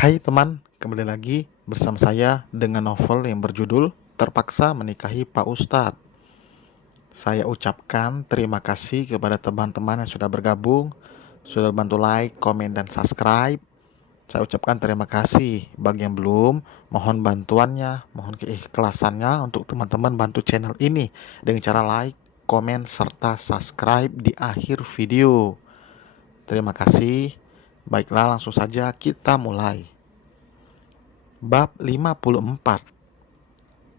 Hai teman, kembali lagi bersama saya dengan novel yang berjudul Terpaksa Menikahi Pak Ustadz. Saya ucapkan terima kasih kepada teman-teman yang sudah bergabung, sudah bantu like, komen, dan subscribe. Saya ucapkan terima kasih. Bagi yang belum, mohon bantuannya, mohon keikhlasannya untuk teman-teman bantu channel ini dengan cara like, komen, serta subscribe di akhir video. Terima kasih. Baiklah, langsung saja kita mulai. Bab 54.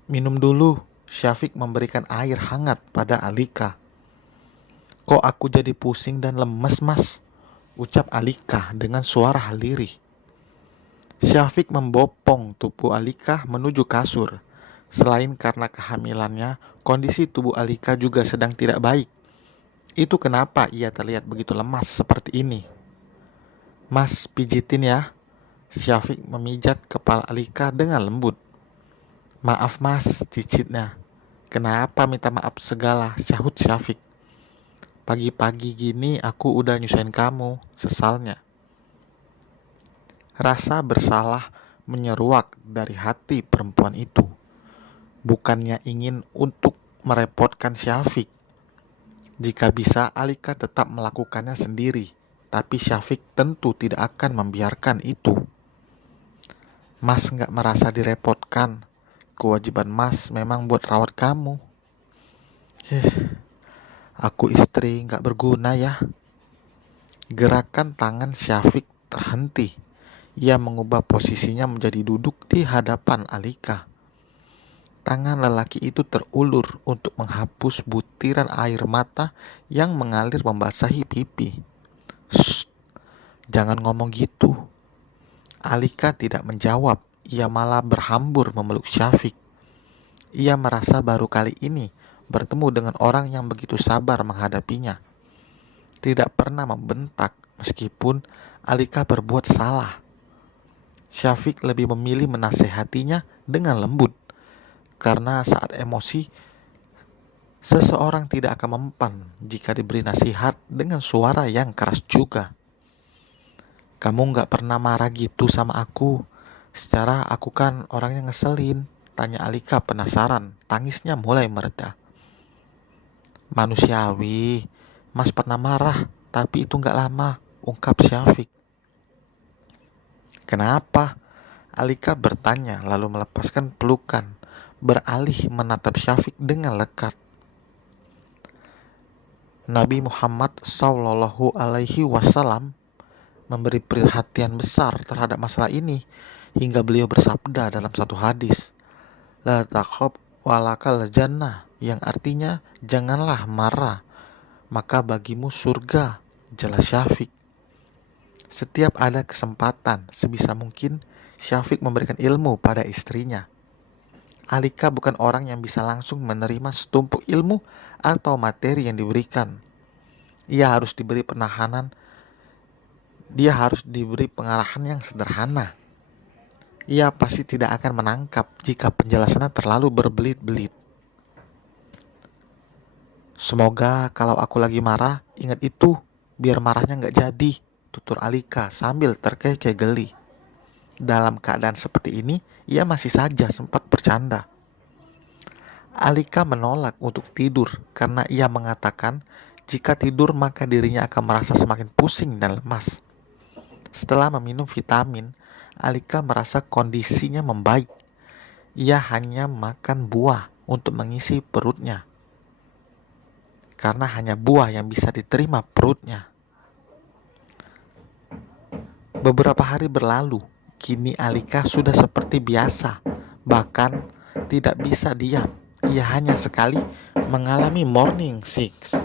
Minum dulu. Syafiq memberikan air hangat pada Alika. Kok aku jadi pusing dan lemes, Mas? Ucap Alika dengan suara lirih. Syafiq membopong tubuh Alika menuju kasur. Selain karena kehamilannya, kondisi tubuh Alika juga sedang tidak baik. Itu kenapa ia terlihat begitu lemas seperti ini. Mas, pijitin ya. Syafiq memijat kepala Alika dengan lembut. Maaf mas, cicitnya. Kenapa minta maaf segala, sahut Syafiq. Pagi-pagi gini aku udah nyusahin kamu, sesalnya. Rasa bersalah menyeruak dari hati perempuan itu. Bukannya ingin untuk merepotkan Syafiq. Jika bisa, Alika tetap melakukannya sendiri. Tapi Syafiq tentu tidak akan membiarkan itu. Mas gak merasa direpotkan. Kewajiban mas memang buat rawat kamu. Aku istri gak berguna ya. Gerakan tangan Syafiq terhenti. Ia mengubah posisinya menjadi duduk di hadapan Alika. Tangan lelaki itu terulur untuk menghapus butiran air mata yang mengalir membasahi pipi. Shh, jangan ngomong gitu. Alika tidak menjawab. Ia malah berhambur memeluk Syafiq. Ia merasa baru kali ini bertemu dengan orang yang begitu sabar menghadapinya. Tidak pernah membentak meskipun Alika berbuat salah. Syafiq lebih memilih menasehatinya dengan lembut. Karena saat emosi, seseorang tidak akan mempan jika diberi nasihat dengan suara yang keras juga. Kamu gak pernah marah gitu sama aku. Secara aku kan orang yang ngeselin, tanya Alika penasaran. Tangisnya mulai mereda. Manusiawi, mas pernah marah, tapi itu gak lama, ungkap Syafiq. Kenapa? Alika bertanya lalu melepaskan pelukan, beralih menatap Syafiq dengan lekat. Nabi Muhammad Sallallahu Alaihi Wasallam memberi perhatian besar terhadap masalah ini hingga beliau bersabda dalam satu hadis, La taqab walakal jannah, yang artinya janganlah marah, maka bagimu surga, jelas Syafiq. Setiap ada kesempatan, sebisa mungkin Syafiq memberikan ilmu pada istrinya. Alika bukan orang yang bisa langsung menerima setumpuk ilmu atau materi yang diberikan. Ia harus diberi penahanan. Dia harus diberi pengarahan yang sederhana. Ia pasti tidak akan menangkap jika penjelasannya terlalu berbelit-belit. Semoga kalau aku lagi marah, ingat itu, biar marahnya gak jadi, tutur Alika sambil terkekeh geli. Dalam keadaan seperti ini, ia masih saja sempat bercanda. Alika menolak untuk tidur karena ia mengatakan jika tidur maka dirinya akan merasa semakin pusing dan lemas. Setelah meminum vitamin, Alika merasa kondisinya membaik. Ia hanya makan buah untuk mengisi perutnya. Karena hanya buah yang bisa diterima perutnya. Beberapa hari berlalu, kini Alika sudah seperti biasa. Bahkan tidak bisa diam. Ia hanya sekali mengalami morning sickness.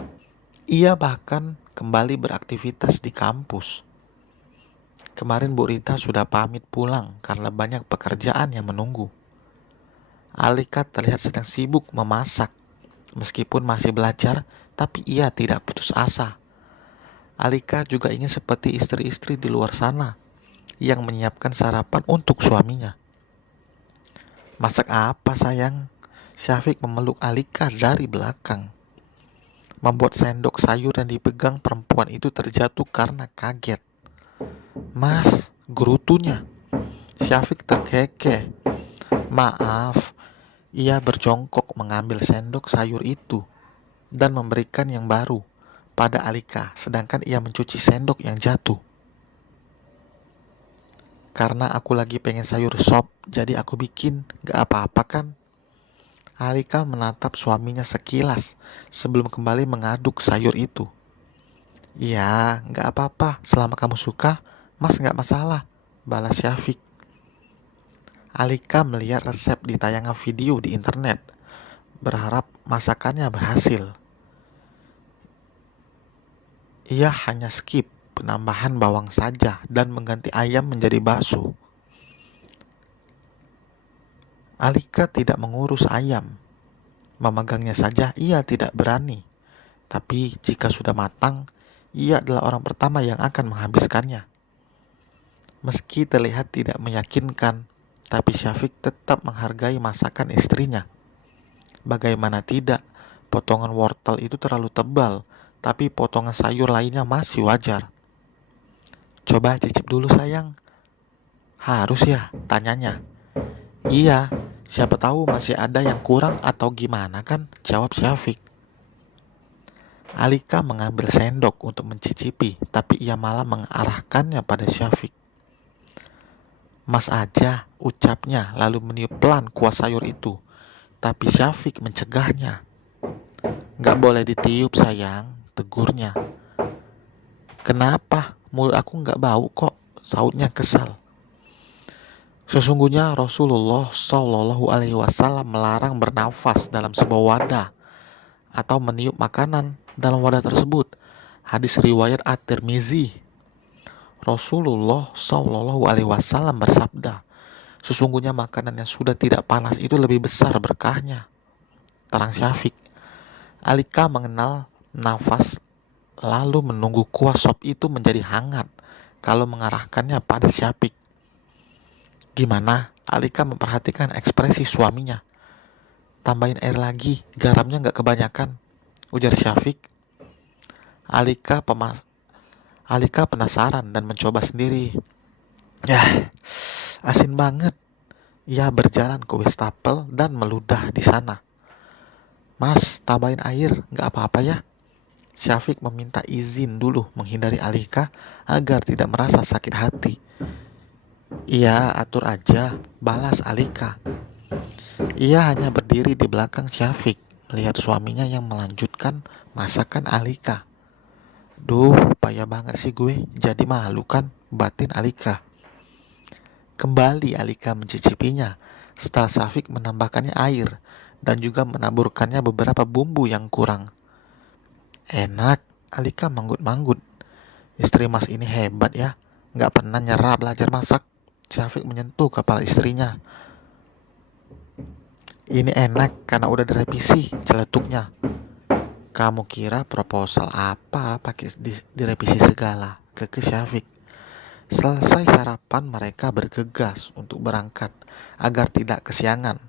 Ia bahkan kembali beraktivitas di kampus. Kemarin Bu Rita sudah pamit pulang karena banyak pekerjaan yang menunggu. Alika terlihat sedang sibuk memasak. Meskipun masih belajar, tapi ia tidak putus asa. Alika juga ingin seperti istri-istri di luar sana yang menyiapkan sarapan untuk suaminya. Masak apa sayang? Syafiq memeluk Alika dari belakang. Membuat sendok sayur yang dipegang perempuan itu terjatuh karena kaget. Mas, gerutunya. Syafiq terkekeh. Maaf, ia berjongkok mengambil sendok sayur itu dan memberikan yang baru pada Alika, sedangkan ia mencuci sendok yang jatuh. Karena aku lagi pengen sayur sop, jadi aku bikin, gak apa-apa kan? Alika menatap suaminya sekilas sebelum kembali mengaduk sayur itu. Iya, gak apa-apa, selama kamu suka, mas gak masalah, balas Syafiq. Alika melihat resep di tayangan video di internet, berharap masakannya berhasil. Ia hanya skip penambahan bawang saja dan mengganti ayam menjadi bakso. Alika tidak mengurus ayam. Memegangnya saja ia tidak berani. Tapi jika sudah matang, ia adalah orang pertama yang akan menghabiskannya. Meski terlihat tidak meyakinkan, tapi Syafiq tetap menghargai masakan istrinya. Bagaimana tidak, potongan wortel itu terlalu tebal, tapi potongan sayur lainnya masih wajar. Coba cicip dulu sayang. Harus ya, tanyanya. Iya, siapa tahu masih ada yang kurang atau gimana kan, jawab Syafiq. Alika mengambil sendok untuk mencicipi, tapi ia malah mengarahkannya pada Syafiq. Mas aja, ucapnya lalu meniup pelan kuah sayur itu. Tapi Syafiq mencegahnya. Gak boleh ditiup sayang, tegurnya. Kenapa? Mulut aku gak bau kok, sautnya kesal. Sesungguhnya Rasulullah Shallallahu Alaihi Wasallam melarang bernafas dalam sebuah wadah atau meniup makanan dalam wadah tersebut. Hadis riwayat At-Tirmizi. Rasulullah Shallallahu Alaihi Wasallam bersabda, sesungguhnya makanan yang sudah tidak panas itu lebih besar berkahnya. Terang Syafiq. Alika mengenal nafas lalu menunggu kuah sop itu menjadi hangat kalau mengarahkannya pada Syafiq. Gimana? Alika memperhatikan ekspresi suaminya. Tambahin air lagi, garamnya gak kebanyakan, ujar Syafiq. Alika penasaran dan mencoba sendiri. Yah, asin banget. Ia berjalan ke wastafel dan meludah di sana. Mas, tambahin air, gak apa-apa ya? Syafiq meminta izin dulu menghindari Alika agar tidak merasa sakit hati. Iya, atur aja, balas Alika. Ia hanya berdiri di belakang Syafiq, melihat suaminya yang melanjutkan masakan Alika. Duh, payah banget sih gue, jadi malu kan, batin Alika. Kembali Alika mencicipinya, setelah Syafiq menambahkannya air, dan juga menaburkannya beberapa bumbu yang kurang. Enak, Alika manggut-manggut. Istri mas ini hebat ya, gak pernah nyerah belajar masak. Syafiq menyentuh kepala istrinya. Ini enak karena udah direvisi, celetuknya. Kamu kira proposal apa pakai direvisi segala? Kekeh Syafiq. Selesai sarapan mereka bergegas untuk berangkat agar tidak kesiangan.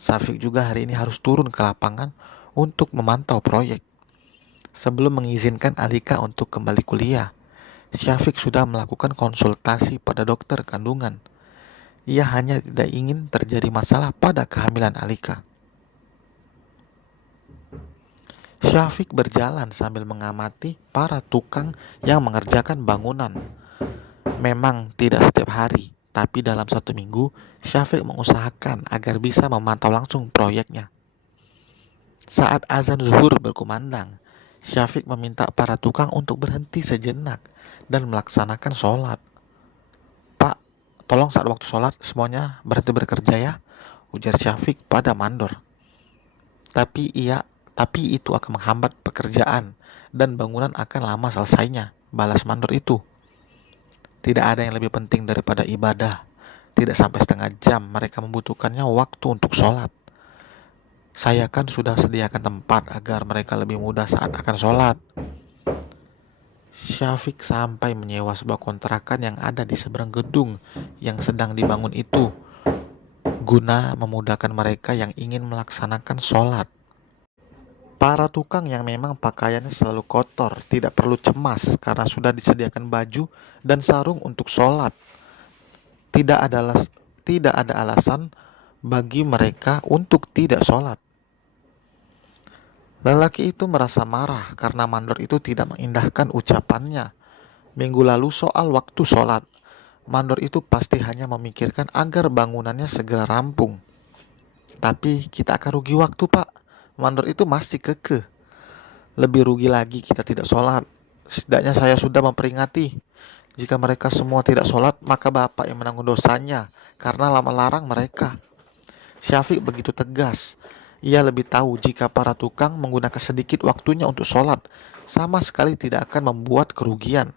Syafiq juga hari ini harus turun ke lapangan untuk memantau proyek. Sebelum mengizinkan Alika untuk kembali kuliah, Syafiq sudah melakukan konsultasi pada dokter kandungan. Ia hanya tidak ingin terjadi masalah pada kehamilan Alika. Syafiq berjalan sambil mengamati para tukang yang mengerjakan bangunan. Memang tidak setiap hari, tapi dalam 1 minggu, Syafiq mengusahakan agar bisa memantau langsung proyeknya. Saat azan zuhur berkumandang, Syafiq meminta para tukang untuk berhenti sejenak dan melaksanakan sholat. Pak, tolong saat waktu sholat semuanya berhenti bekerja ya, ujar Syafiq pada mandor. Tapi itu akan menghambat pekerjaan dan bangunan akan lama selesainya, balas mandor itu. Tidak ada yang lebih penting daripada ibadah. Tidak sampai setengah jam mereka membutuhkannya waktu untuk sholat. Saya kan sudah sediakan tempat agar mereka lebih mudah saat akan sholat. Syafiq sampai menyewa sebuah kontrakan yang ada di seberang gedung yang sedang dibangun itu, guna memudahkan mereka yang ingin melaksanakan sholat. Para tukang yang memang pakaiannya selalu kotor tidak perlu cemas karena sudah disediakan baju dan sarung untuk sholat. tidak ada alasan bagi mereka untuk tidak sholat. Lelaki itu merasa marah karena mandor itu tidak mengindahkan ucapannya. Minggu lalu soal waktu sholat, mandor itu pasti hanya memikirkan agar bangunannya segera rampung. Tapi kita akan rugi waktu, Pak. Mandor itu masih kekeh. Lebih rugi lagi kita tidak sholat. Setidaknya saya sudah memperingati. Jika mereka semua tidak sholat, maka Bapak yang menanggung dosanya karena melarang mereka. Syafiq begitu tegas. Ia lebih tahu jika para tukang menggunakan sedikit waktunya untuk sholat, sama sekali tidak akan membuat kerugian.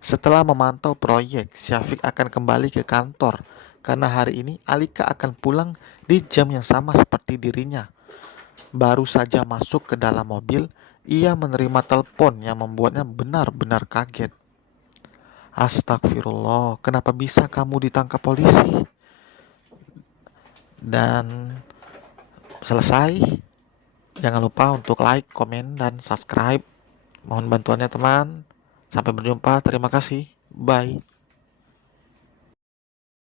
Setelah memantau proyek, Syafiq akan kembali ke kantor karena hari ini Alika akan pulang di jam yang sama seperti dirinya. Baru saja masuk ke dalam mobil, ia menerima telepon yang membuatnya benar-benar kaget. Astagfirullah, kenapa bisa kamu ditangkap polisi? Dan selesai. Jangan lupa untuk like, komen, dan subscribe. Mohon bantuannya teman. Sampai berjumpa, terima kasih. Bye.